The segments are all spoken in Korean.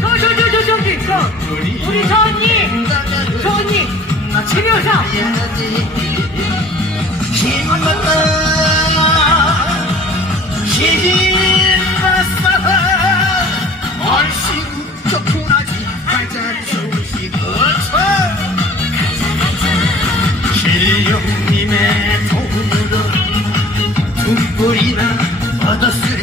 저저저저 저기 저 우리 저 언니 저 언니 치료사 힘만났다 힘났다 얼씨구 격분하지 가자 신령님의 도움으로 눈물이나 얻었으니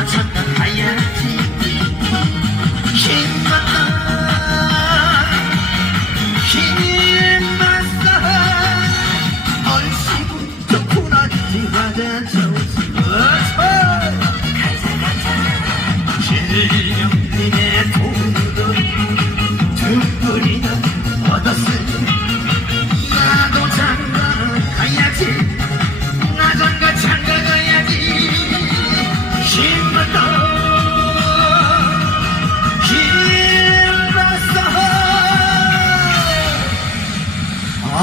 나 잠깐 가야지 힘들다 힘들다 얼씨구도 고라지 화장 정신 어서 가자 가자